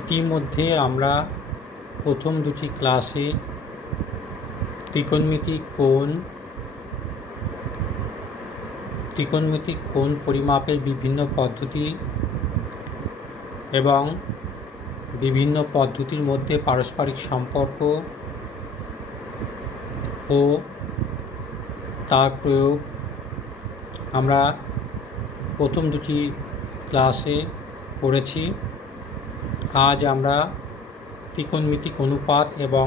ইতিমধ্যে আমরা প্রথম দুটি ক্লাসে ত্রিকোণমিতিক কোণ পরিমাপের বিভিন্ন পদ্ধতি এবং বিভিন্ন পদ্ধতির মধ্যে পারস্পরিক সম্পর্ক ও তার প্রয়োগ আমরা প্রথম দুটি ক্লাসে করেছি। আজ আমরা ত্রিকোণমিতিক অনুপাত এবং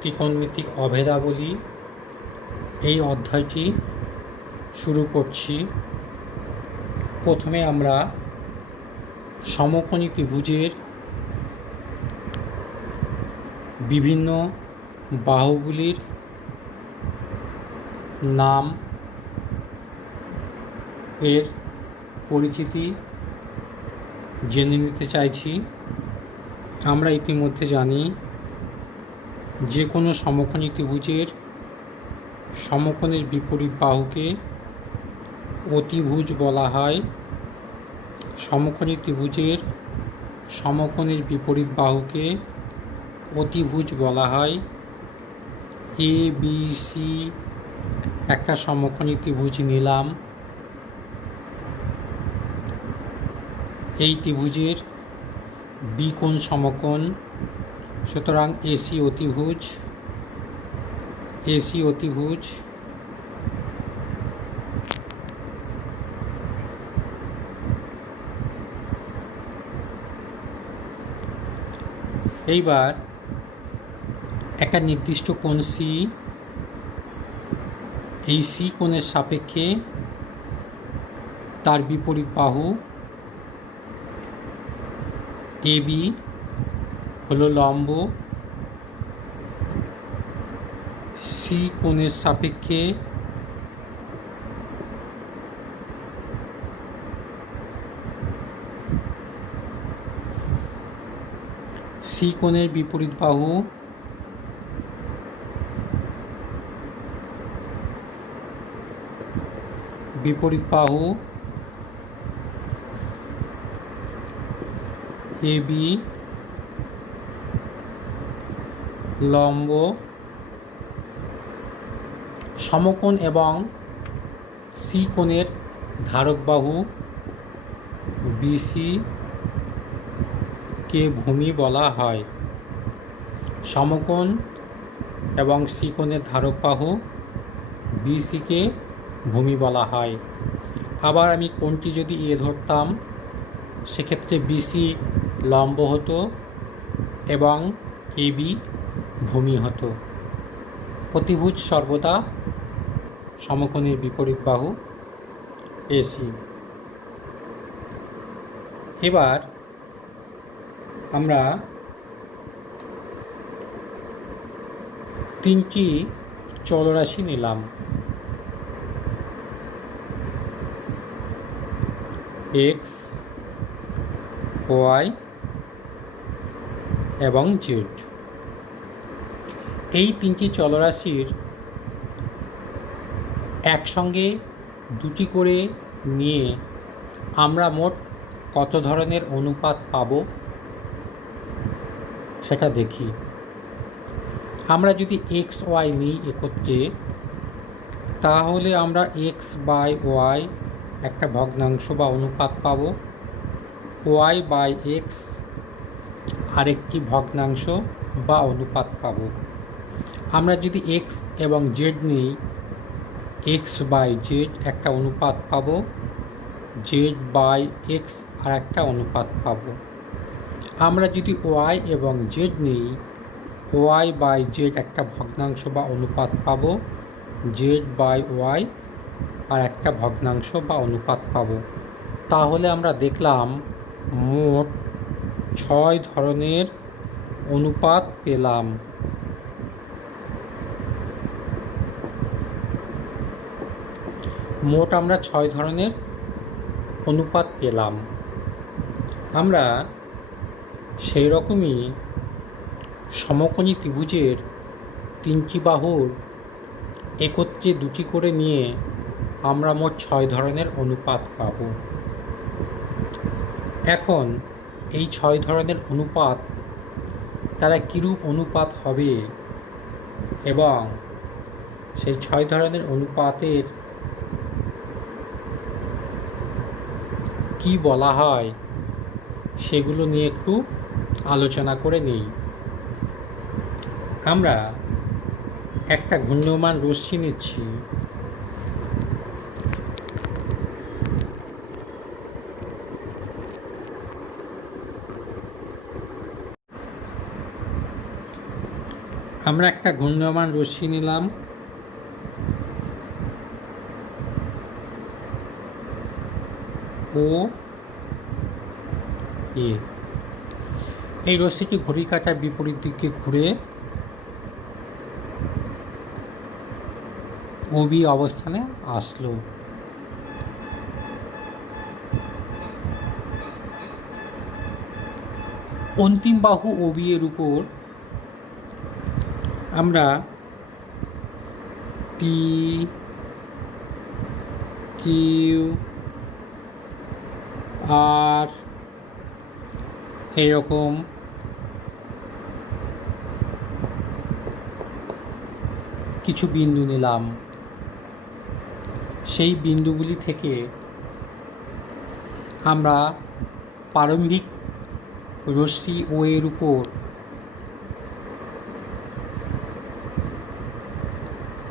ত্রিকোণমিতিক অভেদাবলী এই অধ্যায়টি শুরু করছি। প্রথমে আমরা সমকোণী ত্রিভুজের বিভিন্ন বাহুগুলির নাম এর পরিচিতি জেনে নিতে চাইছি। আমরা ইতিমধ্যে জানি যে কোনো সমকোণী ত্রিভুজের সমকোণের বিপরীত বাহুকে অতিভুজ বলা হয়। সমকোণী ত্রিভুজের সমকোণের বিপরীত বাহুকে অতিভুজ বলা হয়। এ বি সি একটা সমকোণী ত্রিভুজ নিলাম। এই ত্রিভুজের বি কোণ সমকোণ, সুতরাং এসি অতিভুজ। এইবার একটা নির্দিষ্ট কোণ সি, এই সি কোণের সাপেক্ষে তার বিপরীত বাহু এবি হলো লম্ব। সি কোণের সাপেক্ষে সি কোণের বিপরীত বাহু এবি লম্ব। সমকোণ এবং সি কোণের ধারক বাহু বিসি কে ভূমি বলা হয়। সমকোণ এবং সি কোণের ধারক বাহু বিসি কে ভূমি বলা হয়। আবার আমি কোণটি যদি এ ধরতাম, সেক্ষেত্রে বিসি লম্ব হতো এবং এবি ভূমি হতো। অতিভুজ সর্বদা সমকোণের বিপরীত বাহু এসি। এবার আমরা তিনটি চলরাশি নিলাম। এক্স, ওয়াই এবং জেড। এই তিনটি চলরাশির একসঙ্গে দুটি করে নিয়ে আমরা মোট কত ধরনের অনুপাত পাব সেটা দেখি। আমরা যদি এক্স ওয়াই নিই একত্রে, তাহলে আমরা এক্স বাই ওয়াই একটা ভগ্নাংশ বা অনুপাত পাব। ওয়াই বাই এক্স আরেকটি ভগ্নাংশ বা অনুপাত পাব। আমরা যদি এক্স এবং জেড নিই, এক্স বাই জেড একটা অনুপাত পাব, জেড বাই এক্স আর একটা অনুপাত পাব। আমরা যদি ওয়াই এবং জেড নিই, ওয়াই বাই জেড একটা ভগ্নাংশ বা অনুপাত পাব, জেড বাই ওয়াই আর একটা ভগ্নাংশ বা অনুপাত পাব। তাহলে আমরা দেখলাম মোট 6 ধরনের অনুপাত পেলাম। মোট আমরা 6 ধরনের অনুপাত পেলাম। আমরা সেই রকমই সমকোণী ত্রিভুজের তিনটি বাহুর একত্রে দুটি করে নিয়ে আমরা মোট 6 ধরনের অনুপাত পাব। এখন এই 6 ধরনের অনুপাত তারা কীরূপ অনুপাত হবে এবং সেই 6 ধরনের অনুপাতের কি বলা হয় সেগুলো নিয়ে একটু আলোচনা করে নিই। আমরা একটা ঘূর্ণমান রশ্মি নিচ্ছি। আমরা একটা ঘূর্ণমান রশ্মি নিলাম। ও এ এই রশ্মিটি ঘড়ির কাঁটার বিপরীত দিকে ঘুরে ওবি অবস্থানে আসলো। অন্তিম বাহু ওবি এর উপর আমরা পি কিউ আর এরকম কিছু বিন্দু নিলাম। সেই বিন্দুগুলি থেকে আমরা প্রারম্ভিক রশ্মি ও এর উপর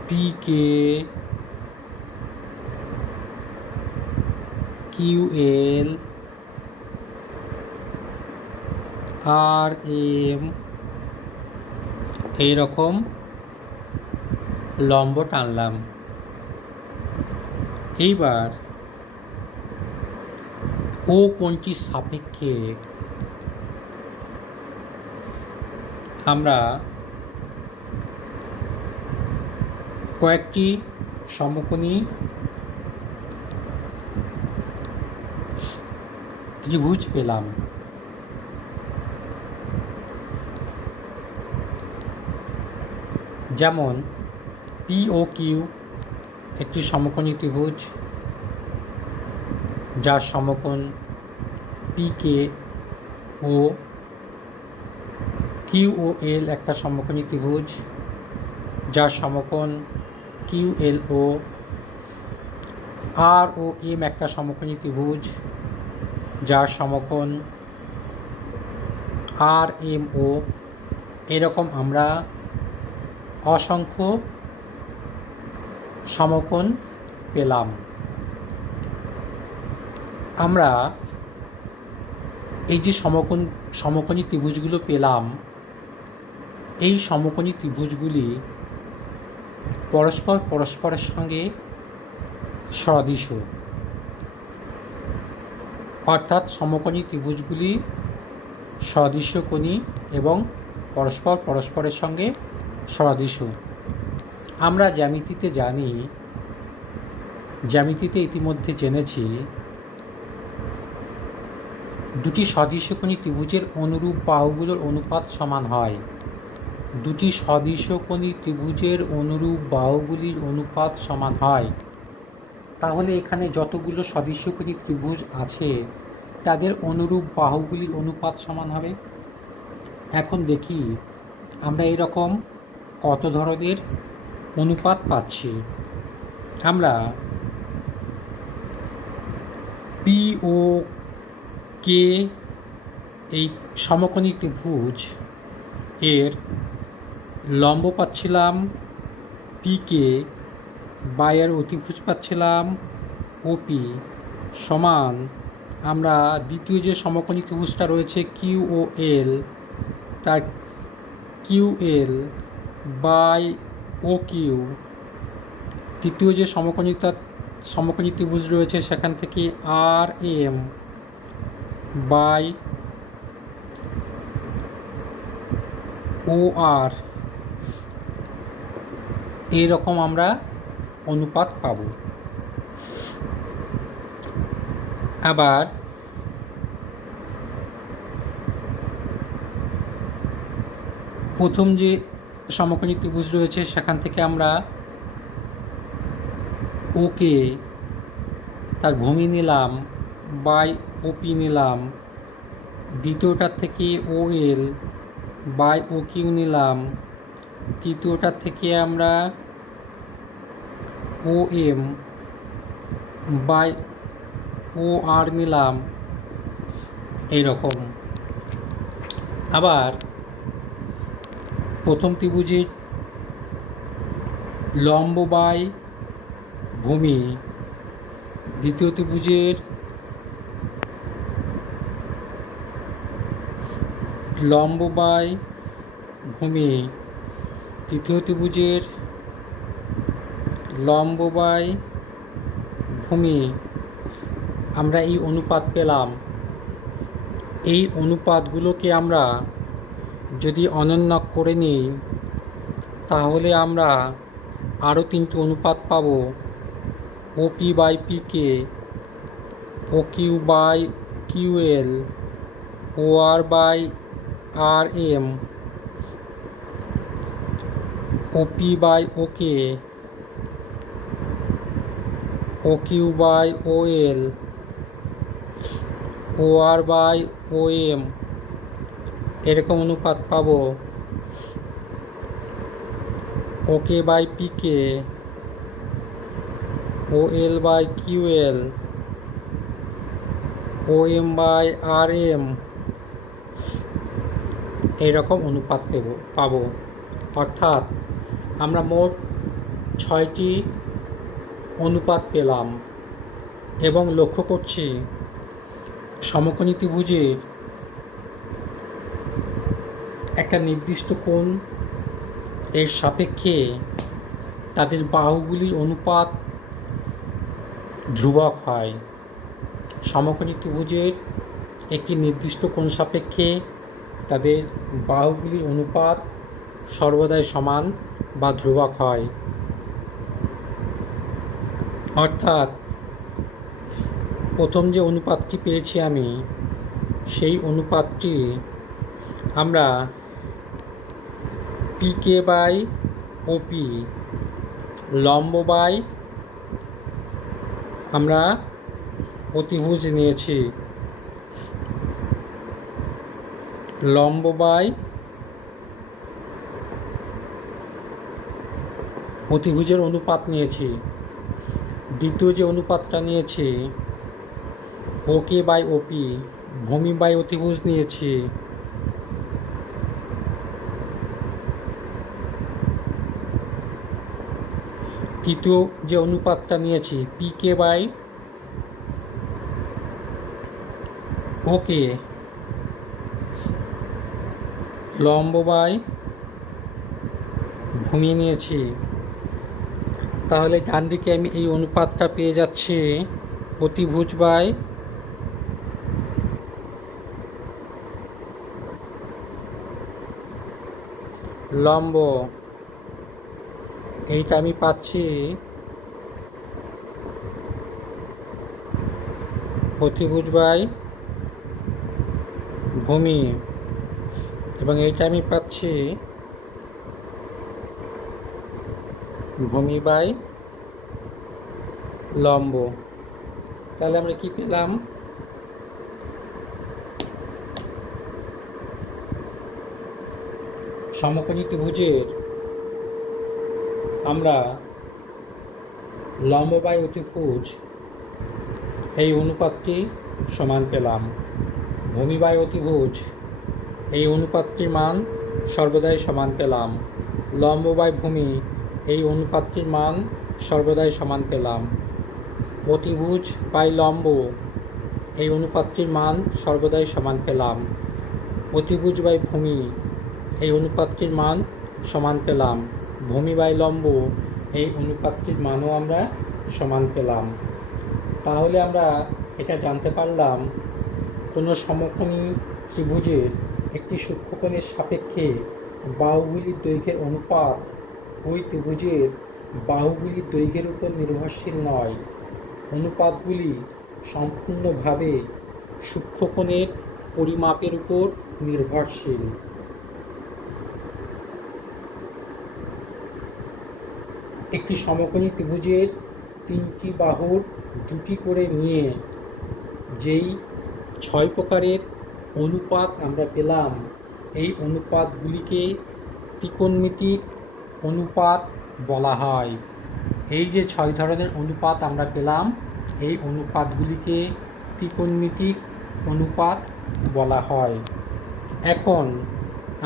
P K Q L R M এইরকম লম্ব টানলাম। এইবার ও কোণটির সাপেক্ষে আমরা কয়েকটি সমকোণী ত্রিভুজ পেলাম। যেমন পি ও কিউ একটি সমকোণী ত্রিভুজ, যার সমকোণ P K O Q O এল একটা সমকোণী ত্রিভুজ, যার সমকোণ কিউ এল ও। আর ও এম একটা সমকোণী ত্রিভুজ, যার সমকোণ আর এম ও। এরকম আমরা অসংখ্য সমকোণ পেলাম। আমরা এই যে সমকোণী ত্রিভুজগুলো পেলাম, এই সমকোণী ত্রিভুজগুলি পরস্পরের সঙ্গে সদৃশ, অর্থাৎ সমকোণী ত্রিভুজগুলি সদৃশকোণী এবং পরস্পরের সঙ্গে সদৃশ। আমরা জ্যামিতিতে ইতিমধ্যে জেনেছি দুটি সদৃশকোণী ত্রিভুজের অনুরূপ বাহুগুলোর অনুপাত সমান হয়। দুটি সদৃশকোণী ত্রিভুজের অনুরূপ বাহুগুলির অনুপাত সমান হয়। তাহলে এখানে যতগুলো সদৃশকোণী ত্রিভুজ আছে তাদের অনুরূপ বাহুগুলির অনুপাত সমান হবে। এখন দেখি আমরা এরকম কত ধরনের অনুপাত পাচ্ছি। আমরা পি ও কে এই সমকোণী ত্রিভুজ এর লম্ব পাচ্ছিলাম পি কে, বায়ের অতিভুজ পাচ্ছিলাম ওপি, সমান আমরা দ্বিতীয় যে সমকোণী ত্রিভুজটা রয়েছে কিউ ও এল, তার Q L by O Q. তৃতীয় যে সমকোণী ত্রিভুজ রয়েছে সেখান থেকে আর এম বাই ও আর, এইরকম আমরা অনুপাত পাব। আবার প্রথম যে সমকোণী ত্রিভুজ রয়েছে সেখান থেকে আমরা ওকে তার ভূমি নিলাম বাই ওপি নিলাম, দ্বিতীয়টার থেকে ও এল বাই ও কিউ নিলাম, তৃতীয়টার থেকে আমরা ও এম বাই ও আর নিলাম, এইরকম। আবার প্রথম ত্রিভুজের লম্ব বাই ভূমি, দ্বিতীয় ত্রিভুজের লম্ব বাই ভূমি, তৃতীয় ত্রিভুজের লম্ব বাই ভূমি, আমরা এই অনুপাত পেলাম। এই অনুপাতগুলোকে আমরা যদি অনন্যক করে নিই তাহলে আমরা আরও তিনটি অনুপাত পাব। O P by P K, O Q by Q L, O R by R M, O P by O K, O Q by O L, O R by O M, এরকম অনুপাত পাব। O K by P K, O L by Q L, O M by R M, এইরকম অনুপাত পাব। অর্থাৎ আমরা মোট 6টি অনুপাত পেলাম এবং লক্ষ্য করছি সমকোণী ত্রিভুজের একটা নির্দিষ্ট কোণ এর সাপেক্ষে তাদের বাহুগুলির অনুপাত ধ্রুবক হয়। সমকোণী ত্রিভুজের একটি নির্দিষ্ট কোণ সাপেক্ষে তাদের বাহুগুলির অনুপাত সর্বদাই সমান বা ধ্রুবক হয়। অর্থাৎ প্রথম যে অনুপাতটি পেয়েছি আমি, সেই অনুপাতটি আমরা পিকে বাই ওপি লম্ব বাই আমরা অতিভুজ নিয়েছি, লম্ব বাই অতিভুজের অনুপাত নিয়েছি। দ্বিতীয় যে অনুপাতটা নিয়েছি ওকে বাই ওপি ভূমি বাই অতিভুজ নিয়েছি। তৃতীয় যে অনুপাতটা নিয়েছি পিকে বাই ওকে লম্ব বাই ভূমি নিয়েছি। তাহলে ডান দিকে আমি এই অনুপাতটা পেয়ে যাচ্ছি অতিভুজ বাই লম্ব, এইটা আমি পাচ্ছি অতিভুজ বাই ভূমি, এবং এইটা আমি পাচ্ছি ভূমি বাই লম্ব। তাহলে আমরা কি পেলাম? সমকোণী ত্রিভুজের আমরা লম্ব বাই অতিভুজ এই অনুপাতটি সমান পেলাম। ভূমি বাই অতিভুজ এই অনুপাতটির মান সর্বদাই সমান পেলাম। লম্ব বাই ভূমি এই অনুপাতটির মান সর্বদাই সমান পেলাম। অতিভুজ বাই লম্ব এই অনুপাতটির মান সর্বদাই সমান পেলাম। অতিভুজ বাই ভূমি এই অনুপাতটির মান সমান পেলাম। ভূমি বাই লম্ব এই অনুপাতটির মানও আমরা সমান পেলাম। তাহলে আমরা এটা জানতে পারলাম কোনো সমকোণী ত্রিভুজের একটি সূক্ষ্মকোণের সাপেক্ষে বাহুগুলির দৈর্ঘ্যের অনুপাত ওই ত্রিভুজের বাহুগুলির দৈর্ঘ্যের উপর নির্ভরশীল নয়। অনুপাতগুলি সম্পূর্ণভাবে সূক্ষ্মকোণের পরিমাপের উপর নির্ভরশীল। একটি সমকোণী ত্রিভুজের 3টি বাহুর 2টি করে নিয়ে যেই 6 প্রকারের অনুপাত আমরা পেলাম, এই অনুপাতগুলিকে ত্রিকোণমিতিক অনুপাত বলা হয়। এই যে 6 ধরনের অনুপাত আমরা পেলাম, এই অনুপাতগুলিকে ত্রিকোণমিতিক অনুপাত বলা হয়। এখন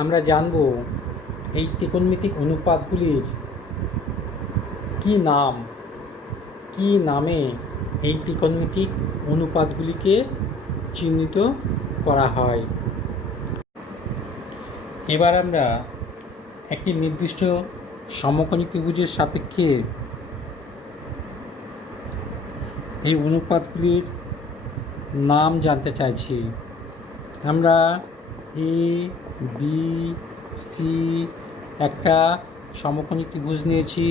আমরা জানব এই ত্রিকোণমিতিক অনুপাতগুলির কি নাম, কি নামে এই ত্রিকোণমিতিক অনুপাতগুলিকে চিহ্নিত করা হয়। এবার আমরা একটি নির্দিষ্ট সমকোণী ত্রিভুজের সাপেক্ষে এই অনুপাতগুলির নাম জানতে চাইছি। আমরা এ বি সি একটা সমকোণী ত্রিভুজ নিয়েছি,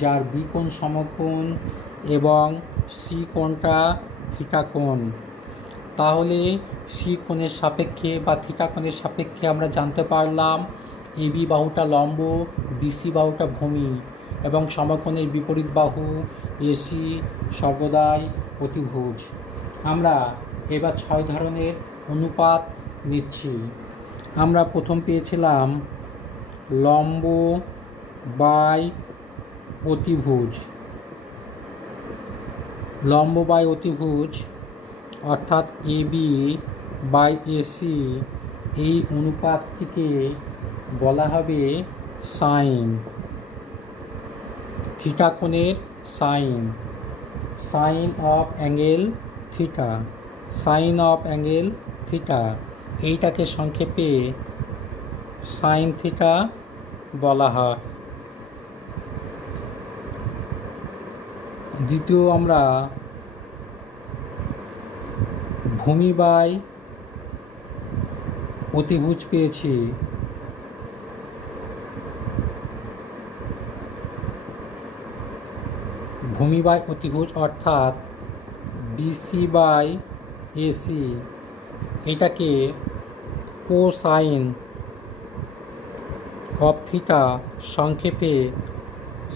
যার বি কোণ সমকোণ এবং সি কোণটা থিটা কোণ। তাহলে সি কোণের সাপেক্ষে বা থিটা কোণের সাপেক্ষে আমরা জানতে পারলাম এ বি বাহুটা লম্ব, বিসি বাহুটা ভূমি এবং সমকোণের বিপরীত বাহু এসি সর্বদাই অতিভুজ। আমরা এবার 6 ধরনের অনুপাত নিচ্ছি। আমরা প্রথম পেয়েছিলাম লম্ব বাই অতিভুজ। লম্ব বাই অতিভুজ অর্থাৎ এ বি বাই এসি, এই অনুপাতটিকে বলা হবে সাইন, থিটা কোণের sine, sine of angle theta, sine of angle theta, এইটাকে সংক্ষেপে সাইন থিটা বলা হয়। দ্বিতীয় আমরা ভূমি বাই অতিভুজ পেয়েছি। ভূমি বাই অতিভুজ অর্থাৎ বিসি বাই এসি, এটাকে কোসাইন অফ থিটা সংক্ষেপে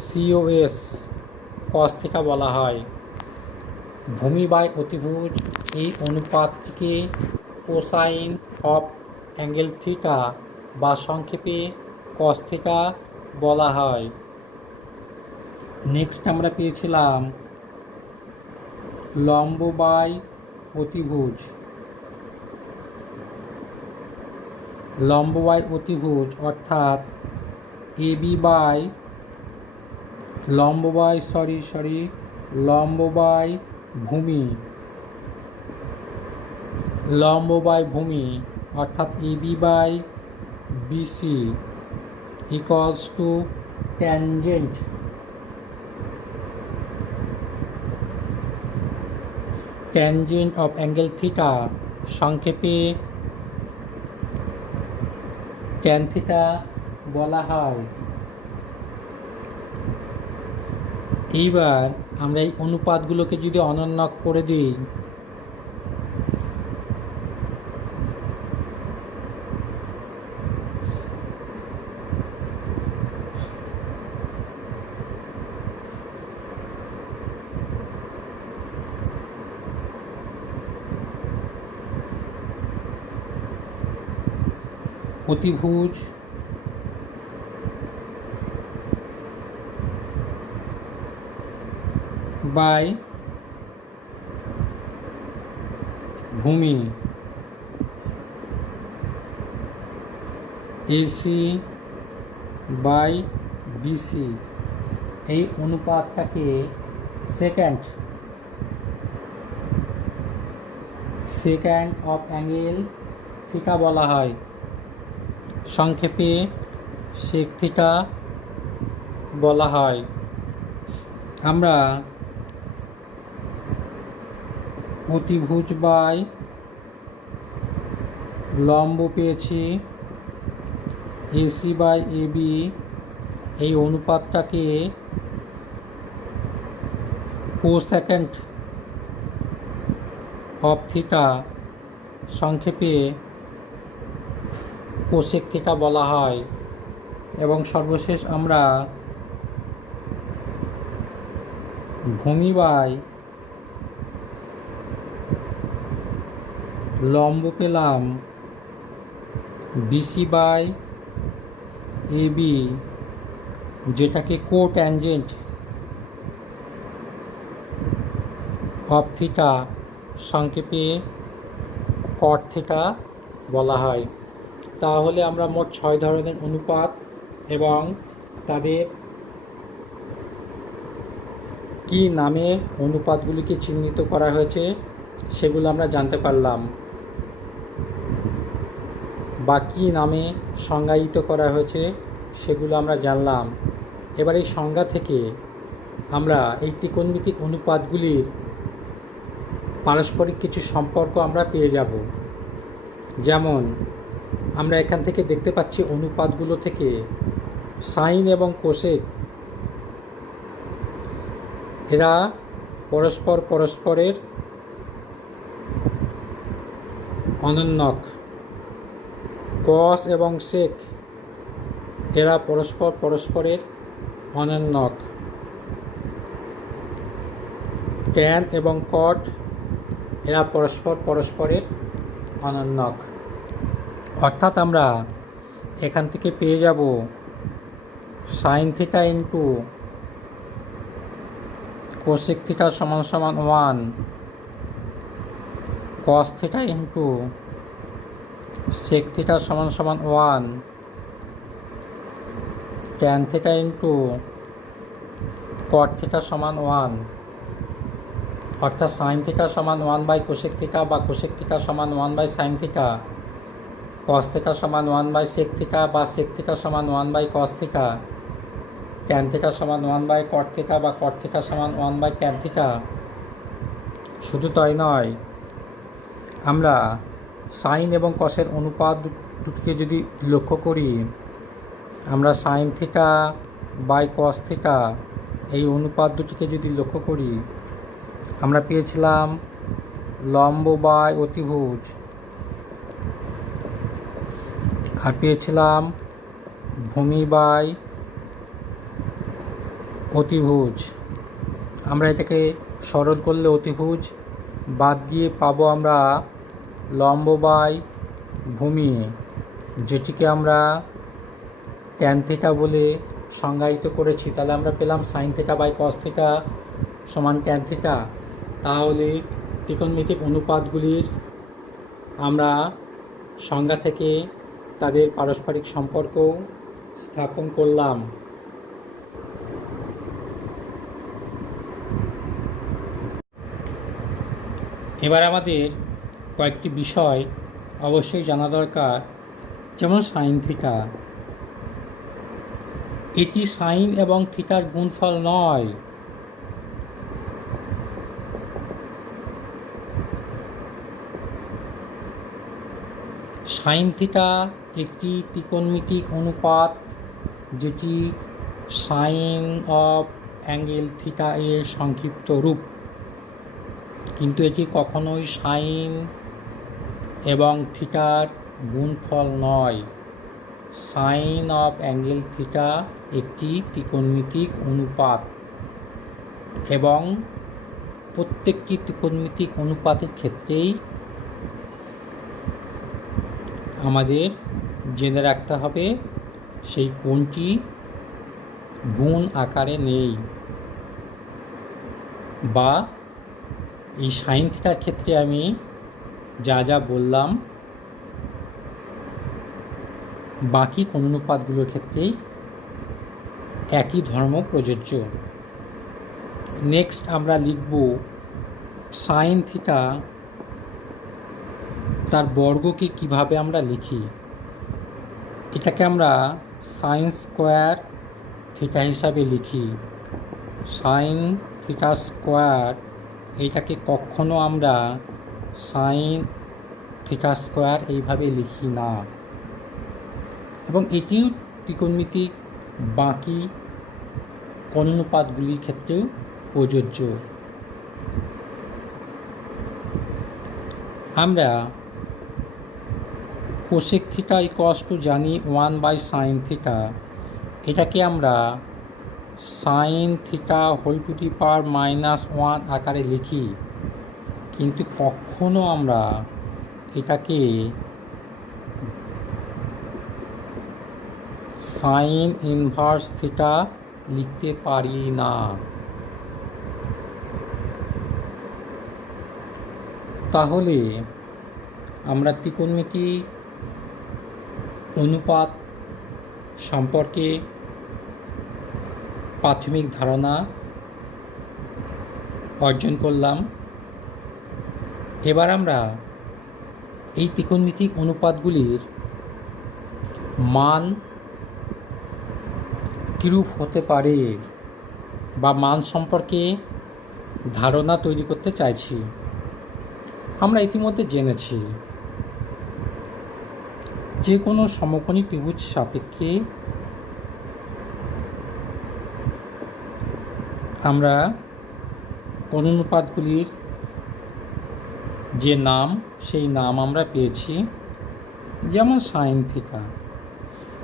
সিওএস কস থিটা বলা হয়। ভূমি বাই অতিভুজ এই অনুপাতটিকে কোসাইন অফ অ্যাঙ্গেল থিটা বা সংক্ষেপে কস থিটা বলা হয়। নেক্সট আমরা পেয়েছিলাম লম্ব বাই অতিভুজ। লম্ব বাই অতিভুজ অর্থাৎ এ বি বাই লম্ব বাই ভূমি, লম্ব বাই ভূমি অর্থাৎ A B by BC equals to tangent, tangent of angle theta সংক্ষেপে ট্যান থিটা বলা হয়। এইবার আমরা এই অনুপাতগুলোকে যদি অনন্য করে দিই, অতিভুজ বাই ভূমি, এসি বাই বিসি, এই অনুপাতটাকে সেকেন্ড অফ অ্যাঙ্গেল থিটা বলা হয়, সংক্ষেপে সেক থিটা বলা হয়। আমরা অতিভুজ বাই লম্ব পেয়েছি, এসি বাই এবি, এই অনুপাতটাকে কোসেকেন্ড অফ থিটা সংক্ষেপে কোসেক থিটা বলা হয়। এবং সর্বশেষ আমরা ভূমি বাই লম্ব পেলাম বিসি বাই এবি, যেটাকে কোট্যানজেন্ট অফ থিটা, সংক্ষেপে কট থিটা বলা হয়। তাহলে আমরা মোট 6 ধরনের অনুপাত এবং তাদের কি নামে অনুপাতগুলিকে চিহ্নিত করা হয়েছে সেগুলো আমরা জানতে পারলাম, বা কী নামে সংজ্ঞায়িত করা হয়েছে সেগুলো আমরা জানলাম। এবার এই সংজ্ঞা থেকে আমরা এই ত্রিকোণমিতিক অনুপাতগুলির পারস্পরিক কিছু সম্পর্ক আমরা পেয়ে যাব। যেমন আমরা এখান থেকে দেখতে পাচ্ছি অনুপাতগুলো থেকে সাইন এবং কোসেক এরা পরস্পরের অনন্যক। কস এবং সেক এরা পরস্পরের অনন্যক। ট্যান এবং কট এরা পরস্পরের অনন্যক। অর্থাৎ আমরা এখান থেকে পেয়ে যাব sine theta into cosec theta সমান সমান 1, cos theta into sec theta সমান সমান 1, tan theta into cot theta সমান 1। অর্থাৎ সাইন থিটা সমান 1 বাই কোসেক থিটা, বা কোসেক থিটা সমান 1 by sine theta, cos theta সমান 1 বাই সেক থিটা, বা সেক থিটা সমান 1 by cos theta, tan theta সমান 1 বাই কট থিটা, বা কট থিটা সমান 1 বাই ট্যান থিটা। শুধু তাই নয়, আমরা সাইন এবং কসের অনুপাত দুটিকে যদি লক্ষ্য করি, আমরা sine theta by cos theta এই অনুপাত দুটিকে যদি লক্ষ্য করি, আমরা পেয়েছিলাম লম্ব বাই অতিভুজ, আর পেয়েছিলাম ভূমি বাই অতিভুজ। আমরা এটাকে সরল করলে অতিভুজ বাদ দিয়ে পাবো আমরা লম্ব বাই ভূমি, যেটিকে আমরা ট্যান থিটা বলে সংজ্ঞায়িত করেছি। তাহলে আমরা পেলাম sine theta by cos theta সমান ট্যান থিটা। তাহলে ত্রিকোণমিতিক অনুপাতগুলির আমরা সংজ্ঞা থেকে তাদের পারস্পরিক সম্পর্ক স্থাপন করলাম। এবার আমাদের কয়েকটি বিষয় অবশ্যই জানা দরকার, যেমন সাইন থিটা। এটি সাইন এবং থিটার গুণফল নয়। সাইন থিটা একটি ত্রিকোণমিতিক অনুপাত, যেটি সাইন অফ অ্যাঙ্গেল থিটা এর সংক্ষিপ্ত রূপ, কিন্তু এটি কখনোই সাইন এবং থিটার গুণফল নয়। সাইন অফ অ্যাঙ্গেল থিটা একটি ত্রিকোণমিতিক অনুপাত, এবং প্রত্যেকটি ত্রিকোণমিতিক অনুপাতের ক্ষেত্রেই আমাদের জেনে রাখতে হবে সেই কোণটি গুণ আকারে নেই, বা এই সাইন থিটার ক্ষেত্রে আমি যা যা বললাম বাকি কোণ অনুপাতগুলোর ক্ষেত্রেই একই ধর্ম প্রযোজ্য। নেক্সট আমরা লিখব সাইন থিটা, তার বর্গকে কিভাবে আমরা লিখি। এটাকে আমরা সাইন স্কোয়ার থিটা হিসাবে লিখি। সাইন থিটা স্কোয়ার, এইটাকে কখনো আমরা সাইন থিটা স্কোয়ার এইভাবে লিখি না, এবং এটিও ত্রিকোণমিতিক বাকি কোণ অনুপাতগুলির ক্ষেত্রেও প্রযোজ্য। আমরা কোসেক থিটা ইকুয়ালস টু জানি 1 বাই সাইন থিটা। এটাকে আমরা sine theta whole to the power -1 আকারে লিখি, কিন্তু কখনো আমরা এটাকে সাইন ইনভার্স থিটা লিখতে পারি না। তাহলে আমরা ত্রিকোণমিতি অনুপাত সম্পর্কে প্রাথমিক ধারণা অর্জন করলাম। এবার আমরা এই ত্রিকোণমিতিক অনুপাতগুলির মান কিরূপ হতে পারে বা মান সম্পর্কে ধারণা তৈরি করতে চাইছি। আমরা ইতিমধ্যে জেনেছি যে কোনো সমকোণী ত্রিভুজ সাপেক্ষে আমরা অনুপাতগুলির যে নাম সেই নাম আমরা পেয়েছি। যেমন সাইন থিটা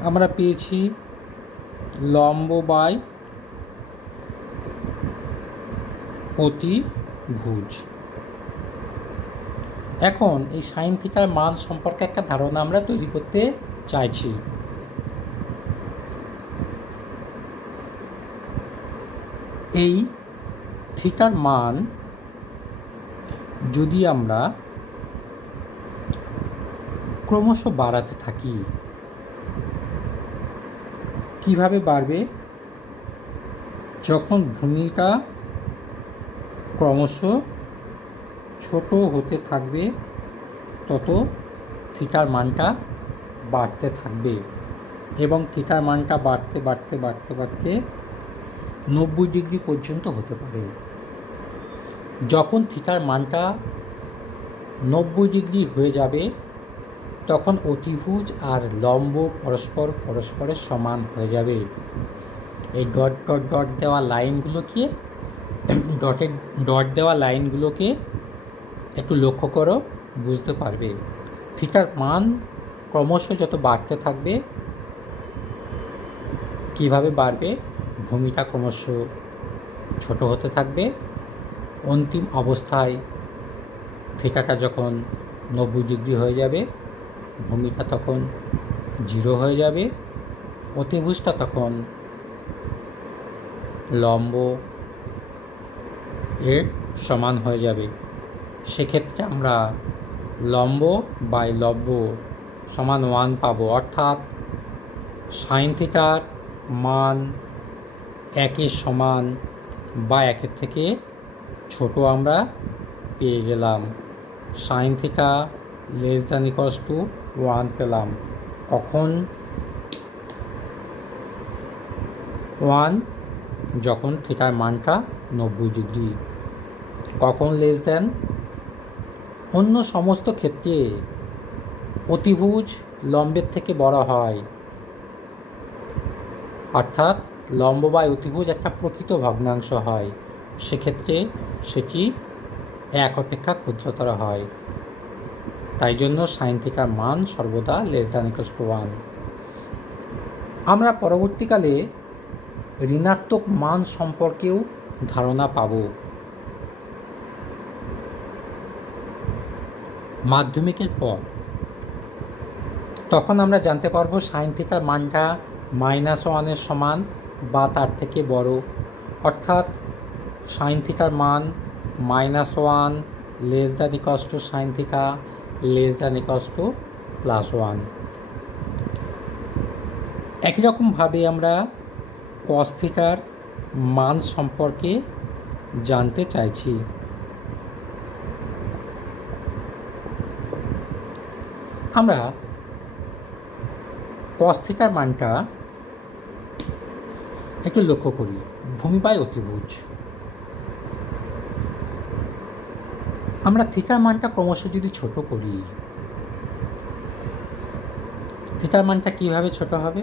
আমরা পেয়েছি লম্ব বাই অতিভুজ। এখন এই সাইন থিটার মান সম্পর্কে একটা ধারণা আমরা তৈরি করতে চাইছি। এই থিটার মান যদি আমরা ক্রমশ বাড়াতে থাকি, কিভাবে বাড়বে? যখন ভূমিকা ক্রমশ ছোট হতে থাকবে তত থিটার মানটা বাড়তে থাকবে এবং থিটার মানটা বাড়তে বাড়তে বাড়তে বাড়তে 90 ডিগ্রি পর্যন্ত হতে পারে। যখন থিটার মানটা 90 ডিগ্রি হয়ে যাবে তখন অতিভুজ আর লম্ব পরস্পরের সমান হয়ে যাবে। এই ডট ডট ডট দেওয়া লাইনগুলোকে ডট দেওয়া লাইনগুলোকে একটু লক্ষ্য করো, বুঝতে পারবে। থিটার মান ক্রমশ যত বাড়তে থাকবে, কিভাবে বাড়বে? ভূমিটা ক্রমশ ছোট হতে থাকবে। অন্তিম অবস্থায় থিটাটা যখন 90 ডিগ্রি হয়ে যাবে, ভূমিটা তখন 0 হয়ে যাবে, অতিভুজটা তখন লম্ব এর সমান হয়ে যাবে। সেক্ষেত্রে আমরা লম্ব বাই লব্ব সমান 1 পাবো, অর্থাৎ সাইন থিটার মান 1-এর সমান বা 1-এর থেকে ছোট আমরা পেয়ে গেলাম। Sign theta less than equals to 1 পেলাম। কখন? 1 যখন থিটার মানটা 90 ডিগ্রি। কখন লেস দ্যান? অন্য সমস্ত ক্ষেত্রে অতিভুজ লম্বের থেকে বড় হয়, অর্থাৎ লম্ব বাই অতিভুজ একটা প্রকৃত ভগ্নাংশ হয়, সেক্ষেত্রে সেটি 1 অপেক্ষা ক্ষুদ্রতর হয়। তাই জন্য সাইন থিটার মান সর্বদা লেস দ্যান ইকুয়ালস টু 1। আমরা পরবর্তীকালে ঋণাত্মক মান সম্পর্কেও ধারণা পাব। মাধ্যমিকের পর তখন আমরা জানতে পারবো সাইন থিটার মানটা -1-এর সমান বা তার থেকে বড়, অর্থাৎ সাইন থিটার মান -1 less than equals to sine theta less than equals to +1। একই রকমভাবে আমরা কস থিটার মান সম্পর্কে জানতে চাইছি। আমরা কস থিটার মানটা একটু লক্ষ্য করি। ভূমি বাই অতিভুজ, আমরা থিটার মানটা ক্রমশ যদি ছোট করি, থিটার মানটা কিভাবে ছোট হবে?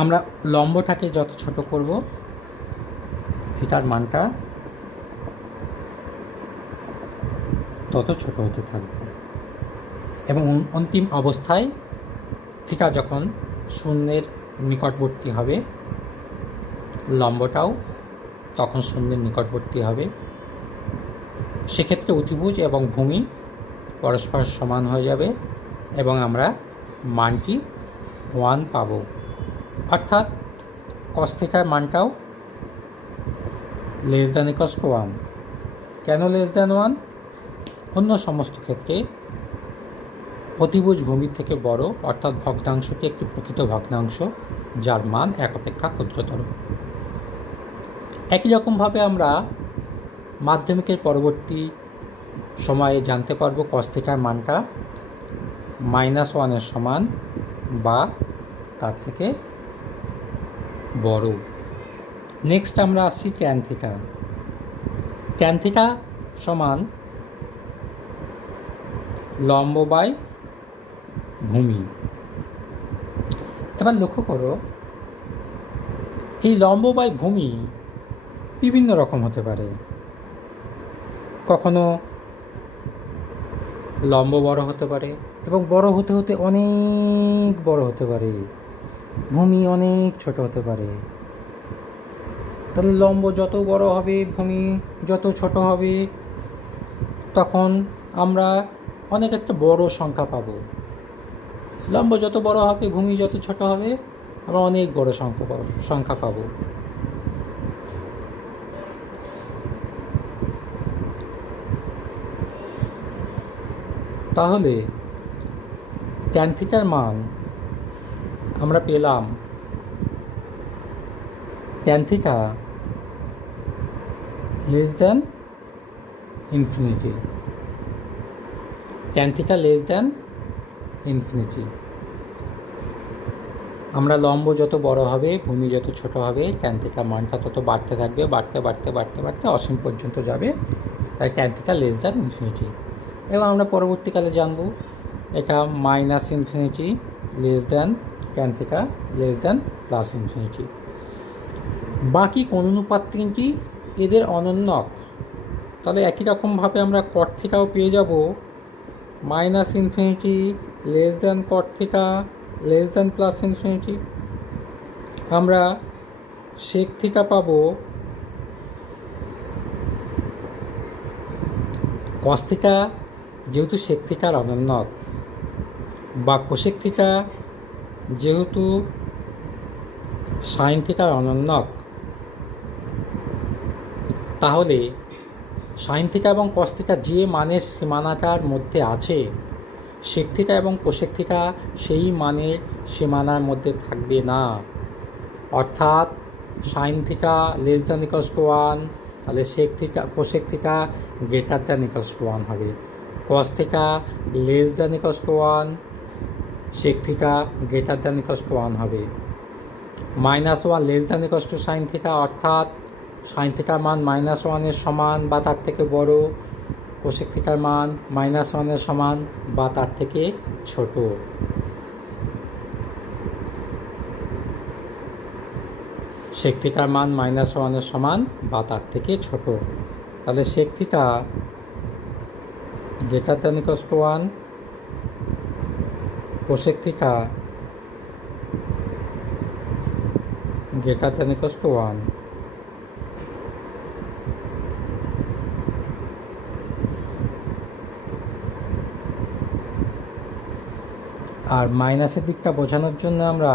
আমরা লম্বটাকে যত ছোট করব থিটার মানটা তত ছোট হতে থাকবে এবং অন্তিম অবস্থায় থিটা যখন 0-এর নিকটবর্তী হবে, লম্বটাও তখন 0-এর নিকটবর্তী হবে। সেক্ষেত্রে অতিভুজ এবং ভূমি পরস্পর সমান হয়ে যাবে এবং আমরা মানটি 1 পাব, অর্থাৎ cos থিটার মানটাও লেস দ্যান ইকুয়ালস টু 1। কেন লেস দ্যান 1? অন্য সমস্ত ক্ষেত্রে অতিভুজ ভূমির থেকে বড়, অর্থাৎ ভগ্নাংশটি একটি প্রকৃত ভগ্নাংশ যার মান 1 অপেক্ষা ক্ষুদ্রতর। একই রকমভাবে আমরা মাধ্যমিকের পরবর্তী সময়ে জানতে পারবো cos থিটার মানটা -1 সমান বা তার থেকে বড়। নেক্সট আমরা আসছি ট্যান থিটা। ট্যান থিটা সমান লম্ব বাই ভূমি। এবার লক্ষ্য করো, এই লম্ব বাই ভূমি বিভিন্ন রকম হতে পারে। কখনো লম্ব বড় হতে পারে এবং বড় হতে হতে অনেক বড় হতে পারে, ভূমি অনেক ছোট হতে পারে। তাহলে লম্ব যত বড় হবে, ভূমি যত ছোট হবে, তখন আমরা অনেক একটা বড় সংখ্যা পাবো। লম্ব যত বড় হবে, ভূমি যত ছোট হবে, আমরা অনেক বড় সংখ্যা পাবো। তাহলে ট্যান থিটার মান আমরা পেলাম tan theta less than infinity. Tan theta less than infinity. আমরা লম্ব যত বড় হবে, ভূমি যত ছোট হবে, ট্যান থিটার মানটা তত বাড়তে থাকবে, বাড়তে বাড়তে বাড়তে বাড়তে অসীম পর্যন্ত যাবে। তাই tan theta less than infinity. এবং আমরা পরবর্তীকালে জানব এটা -infinity less than tan theta less than plus infinity. বাকি কোন অনুপাত তিনটি এদের অনন্যক। তাহলে একই রকমভাবে আমরা কট থিটাও পেয়ে যাব -ইনফিনিটি লেস দ্যান কট theta less than plus infinity. আমরা সেক থিটা পাবো কস থিটা যেহেতু সেক থিটার অনন্যক, বা কোসেক থিটা যেহেতু সাইন থিটার অনন্যক, তাহলে সাইন থিটা এবং কস থিটা যে মানের সীমানাটার মধ্যে আছে, সেক থিটা এবং কোসেক থিটা সেই মানের সীমানার মধ্যে থাকবে না। অর্থাৎ sine theta less than equals to 1, তাহলে sec theta cosec theta greater than equals to 1 হবে। Cos theta less than equals to 1, sec theta greater than equals to 1 হবে। -1 less than equals to sine theta, অর্থাৎ sine থিটার মান -1 সমান বা তার থেকে বড়, কোসেক থিটার মান -1 সমান বা তার থেকে ছোট। সেক থিটার মান -1 সমান বা তার থেকে ছোট। তাহলে sec theta greater than equals to 1, cosec theta greater than equals to 1। আর মাইনাসের দিকটা বোঝানোর জন্য আমরা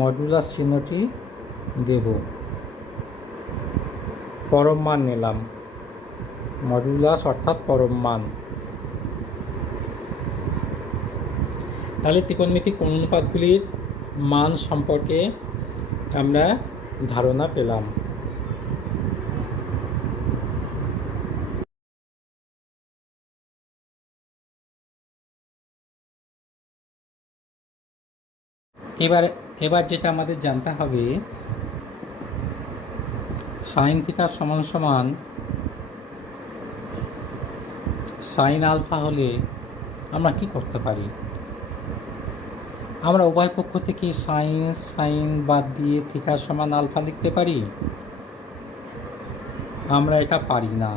মডুলাস চিহ্নটি দেব। পরম মান নিলাম, মডুলাস অর্থাৎ পরম মান। তাহলে ত্রিকোণমিতিক কোণ অনুপাতগুলির মান সম্পর্কে আমরা ধারণা পেলাম। এবার যেটা আমাদের জানতে হবে, সাইন থিটা সমান সমান সাইন আলফা হলে আমরা কি করতে পারি? আমরা উভয় পক্ষ থেকে সাইন বাদ দিয়ে থিটা সমান আলফা লিখতে পারি? আমরা এটা পারি না,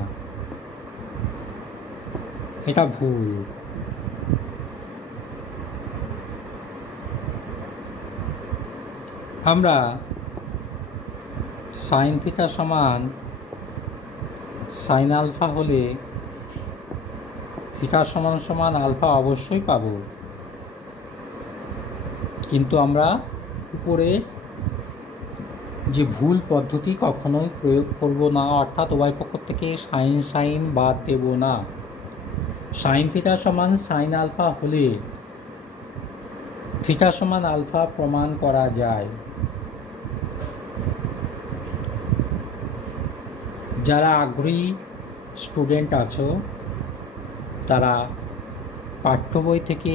এটা ভুল। আমরা সাইন থিটা সমান সাইন আলফা হলে থিটা সমান সমান আলফা অবশ্যই পাবো। কিন্তু আমরা উপরে যে ভুল পদ্ধতি কখনোই প্রয়োগ করব না, অর্থাৎ উভয় পক্ষ থেকে সাইন বাদ দেব না। সাইন থিটা সমান সাইন আলফা হলে থিটা সমান আলফা প্রমাণ করা যায়। যারা আগ্রহী স্টুডেন্ট আছো তারা পাঠ্য বই থেকে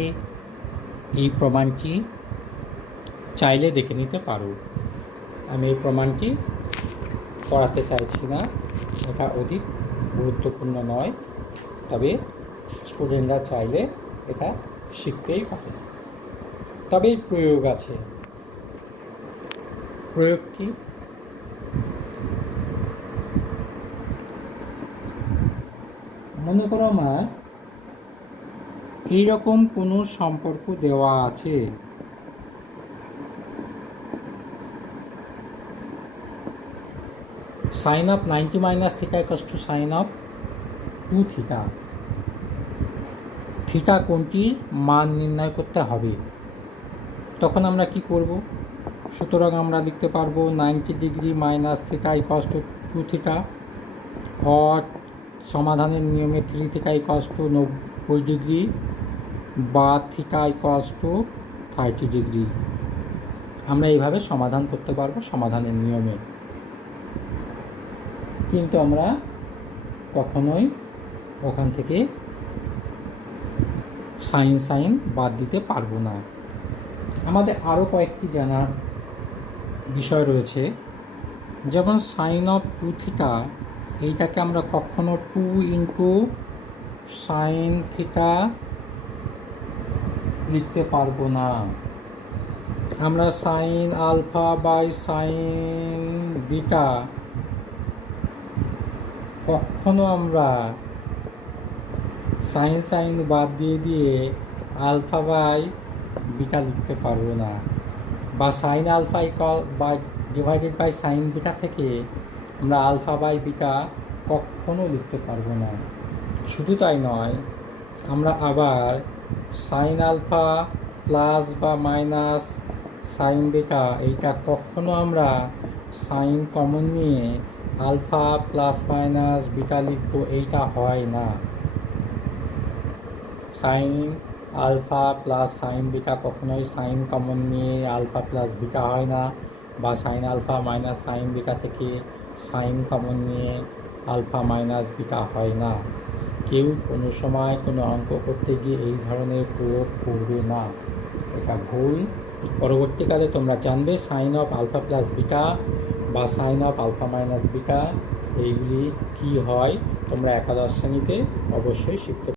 এই প্রমাণটি চাইলে দেখে নিতে পারো। আমি এই প্রমাণটি করাতে চাইছি না, এটা অধিক গুরুত্বপূর্ণ নয়, তবে স্টুডেন্টরা চাইলে এটা শিখতেই পারে। তবে প্রয়োগ আছে। প্রয়োগ কি? মনে করো আমার এইরকম কোনো সম্পর্ক দেওয়া আছে, sine of 90 minus theta equals to sine of 2 theta. Theta কোনটির মান নির্ণয় করতে হবে। তখন আমরা কি করব? সুতরাং আমরা লিখতে পারবো 90 degree minus theta equals two 2 theta, or সমাধানের নিয়মে 3 থিটা ইকুয়ালস টু 90 ডিগ্রি বা থিটা ইকুয়ালস টু 30 ডিগ্রি। আমরা এইভাবে সমাধান করতে পারবো সমাধানের নিয়মে, কিন্তু আমরা কখনোই ওখান থেকে সাইন বাদ দিতে পারবো না। আমাদের আরও কয়েকটি জানার বিষয় রয়েছে, যেমন সাইন অফ 2 থিটা, এইটাকে আমরা কখনো 2 ইন্টু সাইন থিটা লিখতে পারবো না। আমরা sine alpha by sine beta কখনো আমরা সাইন বাদ দিয়ে আলফা বাই বিটা লিখতে পারবো না, বা sine alpha equal by divided by sine beta থেকে আমরা আলফা বাই বিটা কখনো লিখতে পারবো না। শুধু তাই নয়, আমরা আবার সাইন আলফা প্লাস বা মাইনাস সাইন বিটা এইটা কখনো আমরা সাইন কমন নিয়ে আলফা প্লাস মাইনাস বিটা লিখবো, এইটা হয় না। Sine alpha plus sine beta কখনোই সাইন কমন নিয়ে আলফা প্লাস বিটা হয় না, বা sine alpha minus sine beta থেকে সাইন কমন নিয়ে আলফা মাইনাস বিটা হয় না। কেউ কোনো সময় কোনো অঙ্ক করতে গিয়ে এই ধরনের প্রয়োগ করবে না, এটা ভুল। পরবর্তীকালে তোমরা জানবে sine of alpha plus beta বা sine of alpha minus beta এইগুলি কী হয়, তোমরা একাদশ শ্রেণীতে অবশ্যই শিখতে